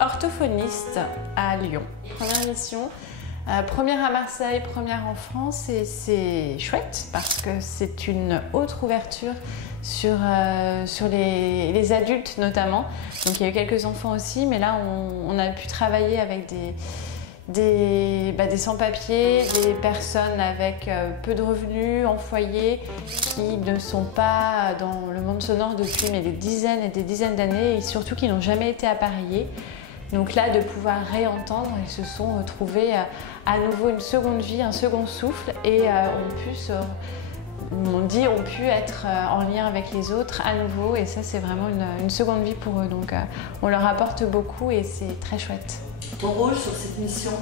orthophoniste à Lyon. Première mission, première à Marseille, première en France, et c'est chouette parce que c'est une autre ouverture sur les adultes notamment. Donc il y a eu quelques enfants aussi, mais là on a pu travailler avec des sans-papiers, des personnes avec peu de revenus, en foyer, qui ne sont pas dans le monde sonore depuis des dizaines et des dizaines d'années, et surtout qui n'ont jamais été appareillés. Donc là, de pouvoir réentendre, ils se sont trouvés à nouveau une seconde vie, un second souffle, et ont pu être en lien avec les autres à nouveau, et ça c'est vraiment une seconde vie pour eux. Donc on leur apporte beaucoup et c'est très chouette. Ton rôle sur cette mission?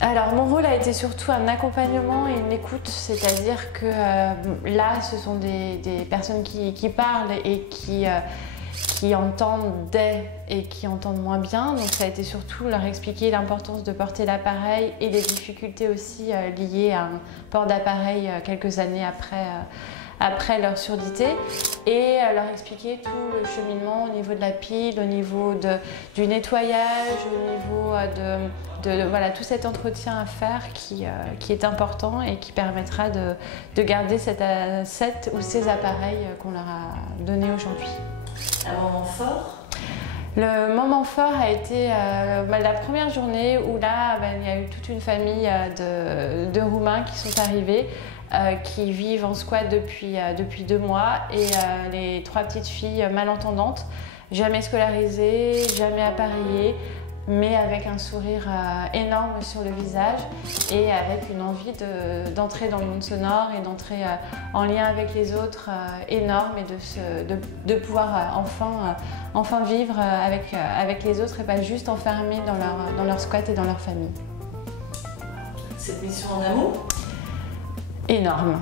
Alors mon rôle a été surtout un accompagnement et une écoute, c'est-à-dire que là ce sont des personnes qui parlent et qui entendent et qui entendent moins bien, donc ça a été surtout leur expliquer l'importance de porter l'appareil et les difficultés aussi liées à un port d'appareil quelques années après leur surdité, et leur expliquer tout le cheminement au niveau de la pile, au niveau du nettoyage, au niveau voilà, tout cet entretien à faire qui est important et qui permettra de garder ces appareils qu'on leur a donnés aujourd'hui. Un moment fort? Le moment fort a été la première journée où là, il y a eu toute une famille de Roumains qui sont arrivés, qui vivent en squat depuis 2 mois, et les 3 petites filles malentendantes, jamais scolarisées, jamais appareillées, mais avec un sourire énorme sur le visage et avec une envie d'entrer dans le monde sonore et d'entrer en lien avec les autres énorme, et de pouvoir enfin vivre avec les autres et pas juste enfermés dans leur squat et dans leur famille. Cette mission en amour? Énorme.